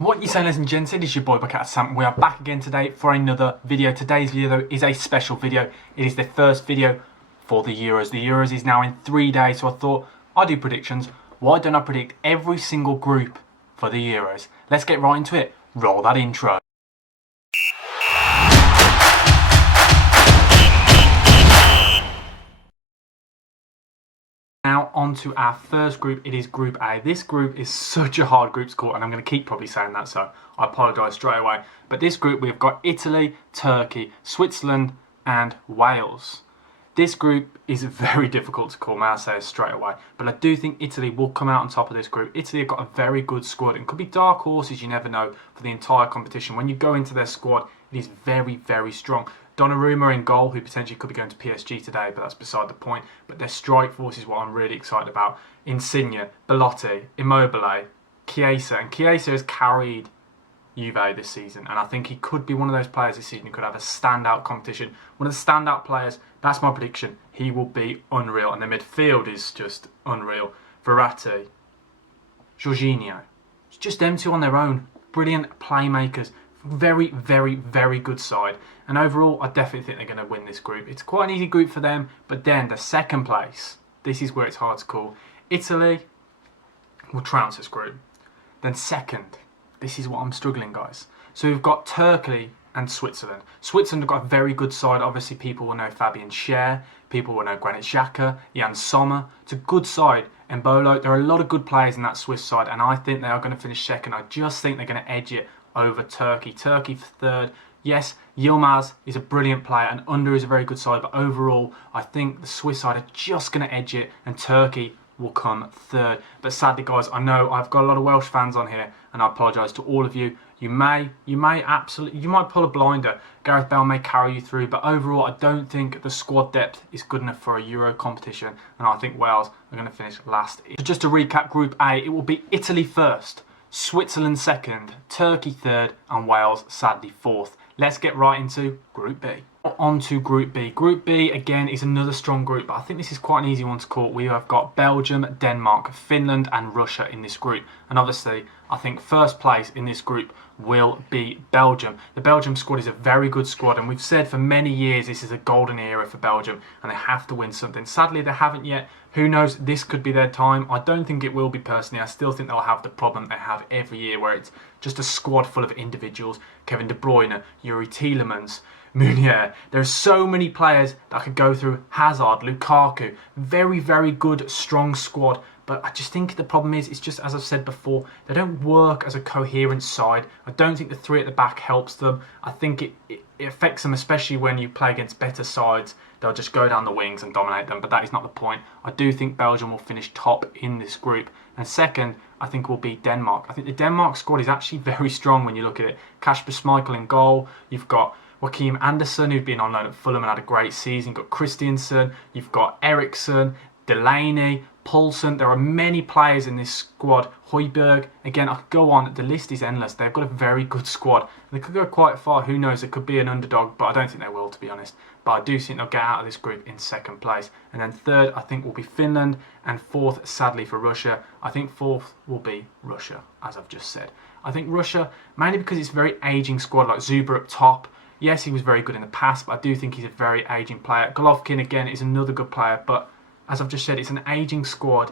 What you saying, ladies and gents? It is your boy Bucket Sam. We are back again today for another video. Today's video though is a special video. It is the first video for the Euros. The Euros is now in 3 days, so I thought I'd do predictions. Why don't I predict every single group for the Euros? Let's get right into it. Roll that intro. Now on to our first group. It is Group A. This group is such a hard group to call, and I'm going to keep probably saying that, so I apologise straight away. But this group, we've got Italy, Turkey, Switzerland and Wales. This group is very difficult to call, may I say straight away. But I do think Italy will come out on top of this group. Italy have got a very good squad and could be dark horses, you never know, for the entire competition. When you go into their squad, it is very, very strong. Donnarumma in goal, who potentially could be going to PSG today, but that's beside the point. But their strike force is what I'm really excited about. Insigne, Belotti, Immobile, Chiesa. And Chiesa has carried Juve this season, and I think he could be one of those players this season who could have a standout competition. One of the standout players, that's my prediction. He will be unreal, and the midfield is just unreal. Verratti, Jorginho, it's just them two on their own. Brilliant playmakers. Very, very, very good side. And overall, I definitely think they're going to win this group. It's quite an easy group for them, but then the second place, this is where it's hard to call. Italy will trounce this group. Then second, this is what I'm struggling, guys. So we've got Turkey and Switzerland. Switzerland have got a very good side. Obviously, people will know Fabian Schär. People will know Granit Xhaka, Jan Sommer. It's a good side. Embolo. There are a lot of good players in that Swiss side, and I think they are going to finish second. I just think they're going to edge it over Turkey. Turkey for third. Yes, Yilmaz is a brilliant player, and Under is a very good side, but overall, I think the Swiss side are just going to edge it, and Turkey will come third. But sadly, guys, I know I've got a lot of Welsh fans on here, and I apologise to all of you. You might pull a blinder. Gareth Bale may carry you through, but overall, I don't think the squad depth is good enough for a Euro competition, and I think Wales are going to finish last. Just to recap Group A, it will be Italy first, Switzerland second, Turkey third, and Wales sadly fourth. Let's get right into Group B. On to Group B. Group B, again, is another strong group, but I think this is quite an easy one to call. We have got Belgium, Denmark, Finland and Russia in this group. And obviously, I think first place in this group will be Belgium. The Belgium squad is a very good squad, and we've said for many years this is a golden era for Belgium, and they have to win something. Sadly, they haven't yet. Who knows, this could be their time. I don't think it will be personally. I still think they'll have the problem they have every year, where it's just a squad full of individuals. Kevin De Bruyne, Yuri Tielemans, Meunier. There are so many players that could go through. Hazard, Lukaku. Very, very good, strong squad. But I just think the problem is, it's just as I've said before, they don't work as a coherent side. I don't think the three at the back helps them. I think it affects them, especially when you play against better sides. They'll just go down the wings and dominate them, but that is not the point. I do think Belgium will finish top in this group. And second, I think will be Denmark. I think the Denmark squad is actually very strong when you look at it. Kasper Schmeichel in goal. You've got Joachim Andersen, who's been on loan at Fulham and had a great season. You've got Christiansen. You've got Eriksson, Delaney, Poulsen. There are many players in this squad. Højbjerg. Again, I could go on. The list is endless. They've got a very good squad. They could go quite far. Who knows? It could be an underdog, but I don't think they will, to be honest. But I do think they'll get out of this group in second place. And then third, I think, will be Finland. And fourth, sadly, for Russia. I think fourth will be Russia, as I've just said. I think Russia, mainly because it's a very ageing squad, like Zuber up top. Yes, he was very good in the past, but I do think he's a very ageing player. Golovkin, again, is another good player, but as I've just said, it's an ageing squad,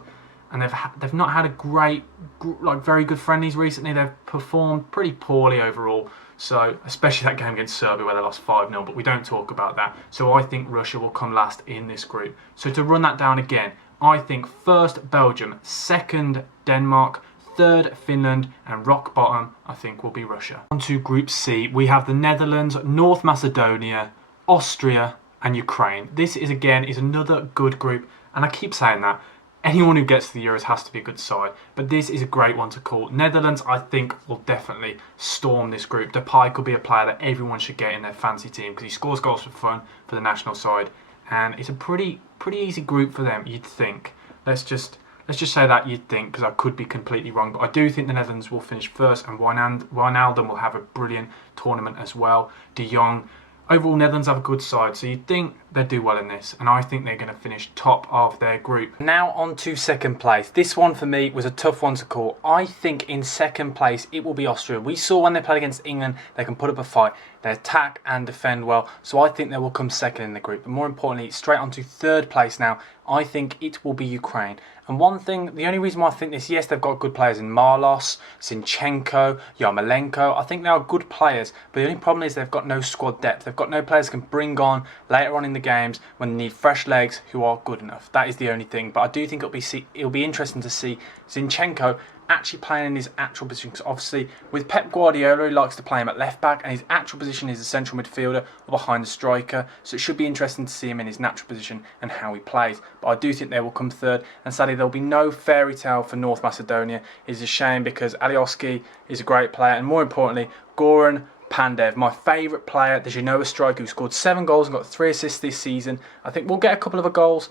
and they've not had a great, very good friendlies recently. They've performed pretty poorly overall. So, especially that game against Serbia where they lost 5-0, but we don't talk about that. So I think Russia will come last in this group. So to run that down again, I think first Belgium, second Denmark, third Finland, and rock bottom I think will be Russia. On to Group C, we have the Netherlands, North Macedonia, Austria and Ukraine. This is another good group, and I keep saying that. Anyone who gets to the Euros has to be a good side, but this is a great one to call. Netherlands, I think, will definitely storm this group. Depay could be a player that everyone should get in their fancy team because he scores goals for fun for the national side, and it's a pretty easy group for them, you'd think. Let's just say that, you'd think, because I could be completely wrong, but I do think the Netherlands will finish first, and Wijnaldum will have a brilliant tournament as well. De Jong. Overall, Netherlands have a good side, so you'd think they do well in this, and I think they're going to finish top of their group. Now on to second place. This one for me was a tough one to call. I think in second place it will be Austria. We saw when they played against England, they can put up a fight. They attack and defend well, so I think they will come second in the group. But more importantly, straight on to third place now, I think it will be Ukraine. And one thing, the only reason why I think this, yes, they've got good players in Marlos, Zinchenko, Yarmolenko. I think they are good players, but the only problem is they've got no squad depth. They've got no players who can bring on later on in the games when they need fresh legs who are good enough. That is the only thing. But I do think it'll be interesting to see Zinchenko actually playing in his actual position, because obviously with Pep Guardiola, he likes to play him at left back, and his actual position is a central midfielder or behind the striker, so it should be interesting to see him in his natural position and how he plays. But I do think they will come third, and sadly there will be no fairy tale for North Macedonia. It's a shame, because Alioski is a great player, and more importantly, Goran Pandev, my favourite player, the Genoa striker who scored 7 goals and got 3 assists this season. I think we'll get a couple of goals,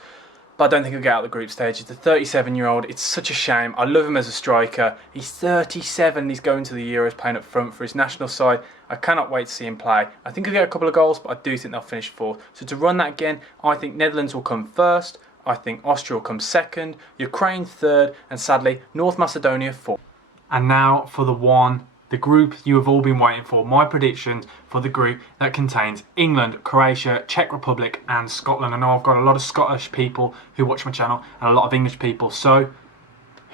but I don't think he'll get out of the group stage. He's a 37-year-old. It's such a shame. I love him as a striker. He's 37 and he's going to the Euros playing up front for his national side. I cannot wait to see him play. I think he'll get a couple of goals, but I do think they'll finish fourth. So to run that again, I think Netherlands will come first. I think Austria will come second. Ukraine third. And sadly, North Macedonia fourth. And now for the group you have all been waiting for. My predictions for the group that contains England, Croatia, Czech Republic and Scotland. I know I've got a lot of Scottish people who watch my channel and a lot of English people, so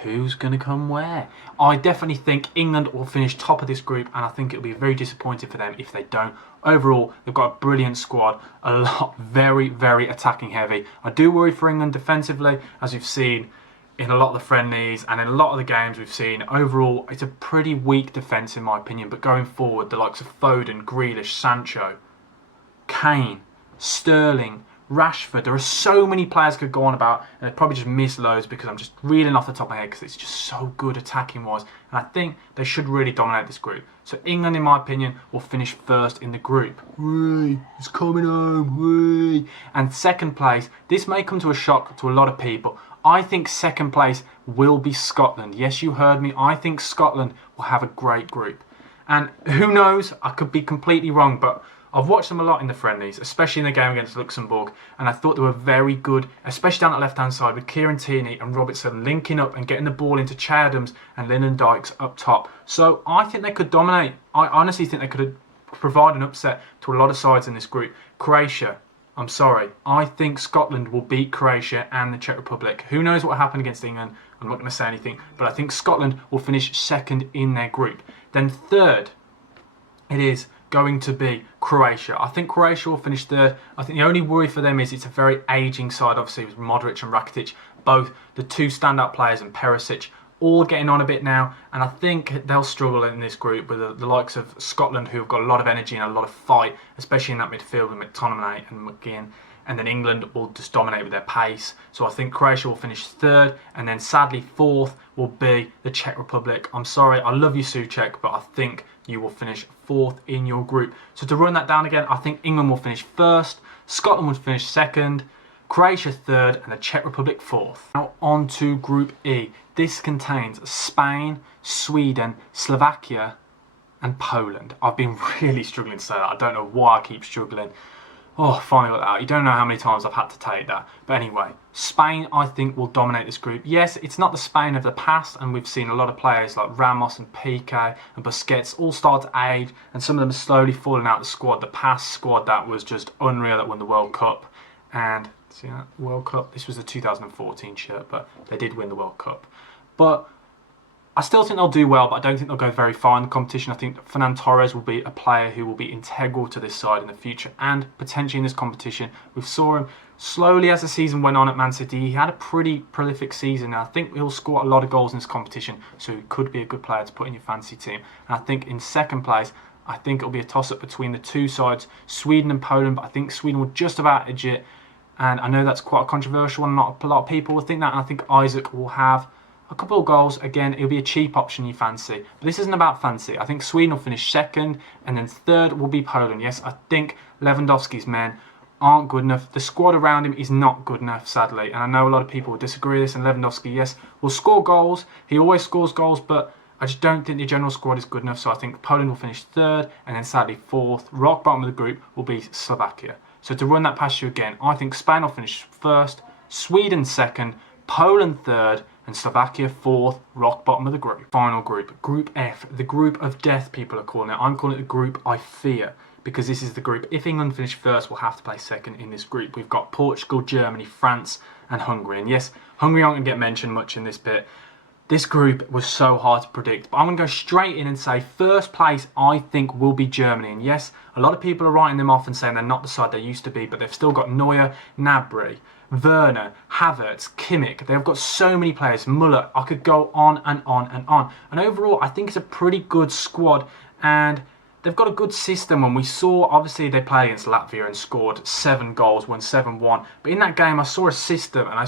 who's going to come where? I definitely think England will finish top of this group, and I think it'll be very disappointing for them if they don't. Overall, they've got a brilliant squad, a lot, very, very attacking heavy. I do worry for England defensively, as we've seen in a lot of the friendlies and in a lot of the games we've seen. Overall, it's a pretty weak defence in my opinion, but going forward, the likes of Foden, Grealish, Sancho, Kane, Sterling, Rashford, there are so many players could go on about, and I'd probably just miss loads because I'm just reeling off the top of my head because it's just so good attacking wise, and I think they should really dominate this group. So England, in my opinion, will finish first in the group. Whee, it's coming home, whee. And second place, this may come to a shock to a lot of people. I think second place will be Scotland. Yes, you heard me. I think Scotland will have a great group. And who knows, I could be completely wrong, but I've watched them a lot in the friendlies, especially in the game against Luxembourg, and I thought they were very good, especially down the left-hand side with Kieran Tierney and Robertson linking up and getting the ball into Che Adams and Lyndon Dykes up top. So I think they could dominate. I honestly think they could provide an upset to a lot of sides in this group. Croatia, I'm sorry. I think Scotland will beat Croatia and the Czech Republic. Who knows what will happen against England? I'm not going to say anything, but I think Scotland will finish second in their group. Then third, it is going to be Croatia. I think Croatia will finish third. I think the only worry for them is it's a very ageing side, obviously, with Modric and Rakitic, both the two standout players, and Perisic, all getting on a bit now, and I think they'll struggle in this group with the likes of Scotland, who have got a lot of energy and a lot of fight, especially in that midfield with McTominay and McGinn, and then England will just dominate with their pace. So I think Croatia will finish third, and then sadly fourth will be the Czech Republic. I'm sorry, I love you, Souček, but I think you will finish fourth in your group. So to run that down again, I think England will finish first, Scotland will finish second, Croatia third, and the Czech Republic fourth. Now on to Group E. This contains Spain, Sweden, Slovakia, and Poland. I've been really struggling to say that. I don't know why I keep struggling. Oh, finally got that out. You don't know how many times I've had to take that. But anyway, Spain, I think, will dominate this group. Yes, it's not the Spain of the past, and we've seen a lot of players like Ramos and Piqué and Busquets all start to age, and some of them are slowly falling out of the squad. The past squad that was just unreal that won the World Cup. And, see that? World Cup? This was the 2014 shirt, but they did win the World Cup. But I still think they'll do well, but I don't think they'll go very far in the competition. I think Fernan Torres will be a player who will be integral to this side in the future and potentially in this competition. We saw him slowly as the season went on at Man City. He had a pretty prolific season, and I think he'll score a lot of goals in this competition, so he could be a good player to put in your fantasy team. And I think in second place, I think it'll be a toss-up between the two sides, Sweden and Poland, but I think Sweden will just about edge it. And I know that's quite a controversial one. Not a lot of people will think that, and I think Isaac will have a couple of goals. Again, it'll be a cheap option you fancy. But this isn't about fancy. I think Sweden will finish second, and then third will be Poland. Yes, I think Lewandowski's men aren't good enough. The squad around him is not good enough, sadly. And I know a lot of people will disagree with this, and Lewandowski, yes, will score goals. He always scores goals, but I just don't think the general squad is good enough. So I think Poland will finish third, and then sadly fourth, rock bottom of the group, will be Slovakia. So to run that past you again, I think Spain will finish first, Sweden second, Poland third, and Slovakia fourth, rock bottom of the group. Final group, Group F, the group of death people are calling it. I'm calling it the group I fear, because this is the group, if England finish first, we'll have to play second in this group. We've got Portugal, Germany, France, and Hungary. And yes, Hungary aren't going to get mentioned much in this bit. This group was so hard to predict, but I'm going to go straight in and say first place I think will be Germany. And yes, a lot of people are writing them off and saying they're not the side they used to be, but they've still got Neuer, Gnabry, Werner, Havertz, Kimmich. They've got so many players, Müller. I could go on and on and on. And overall, I think it's a pretty good squad, and they've got a good system. When we saw, obviously they played against Latvia and scored 7 goals, won 7-1. But in that game, I saw a system, and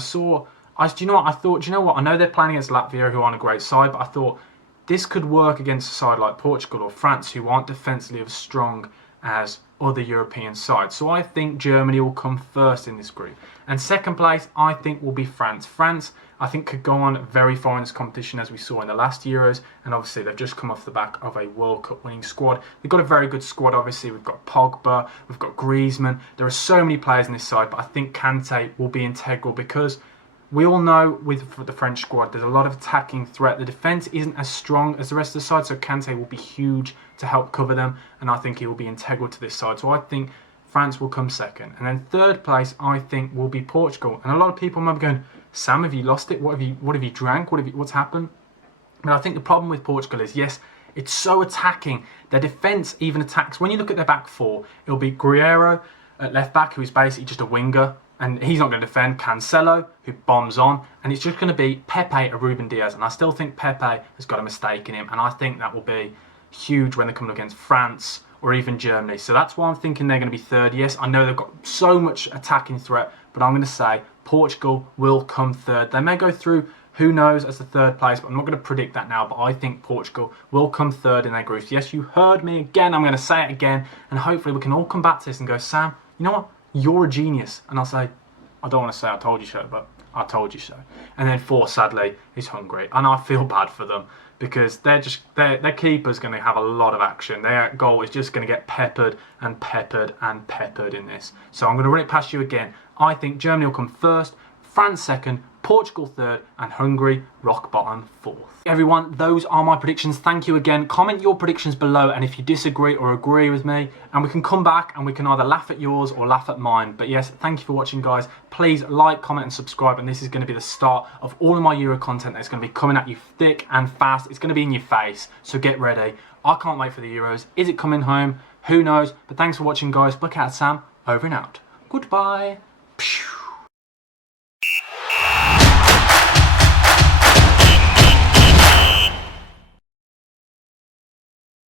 do you know what I thought? Do you know what? I know they're playing against Latvia, who aren't a great side, but I thought this could work against a side like Portugal or France, who aren't defensively as strong as other European sides. So I think Germany will come first in this group. And second place, I think, will be France. France, I think, could go on very far in this competition, as we saw in the last Euros. And obviously, they've just come off the back of a World Cup winning squad. They've got a very good squad, obviously. We've got Pogba, we've got Griezmann. There are so many players in this side, but I think Kante will be integral, because we all know with the French squad, there's a lot of attacking threat. The defence isn't as strong as the rest of the side, so Kante will be huge to help cover them, and I think he will be integral to this side. So I think France will come second. And then third place, I think, will be Portugal. And a lot of people might be going, Sam, have you lost it? What have you drank? What's happened? But I think the problem with Portugal is, yes, it's so attacking. Their defence even attacks. When you look at their back four, it'll be Guerreiro at left back, who is basically just a winger, and he's not going to defend. Cancelo, who bombs on, and it's just going to be Pepe or Ruben Diaz. And I still think Pepe has got a mistake in him, and I think that will be huge when they come against France or even Germany. So that's why I'm thinking they're going to be third. Yes, I know they've got so much attacking threat, but I'm going to say Portugal will come third. They may go through, who knows, as the third place, but I'm not going to predict that now. But I think Portugal will come third in their groups. Yes, you heard me again. I'm going to say it again, and hopefully we can all come back to this and go, Sam, you know what? You're a genius. And I'll say, I don't want to say I told you so, but I told you so. And then four, sadly, is Hungary. And I feel bad for them, because their keeper's going to have a lot of action. Their goal is just going to get peppered and peppered and peppered in this. So I'm going to run it past you again. I think Germany will come first, France second, Portugal third, and Hungary rock bottom fourth. Everyone, those are my predictions. Thank you again. Comment your predictions below, and if you disagree or agree with me, and we can come back and we can either laugh at yours or laugh at mine. But yes, thank you for watching, guys. Please like, comment, and subscribe, and this is going to be the start of all of my Euro content that's going to be coming at you thick and fast. It's going to be in your face, so get ready. I can't wait for the Euros. Is it coming home? Who knows? But thanks for watching, guys. Look out, Sam. Over and out. Goodbye. Pew.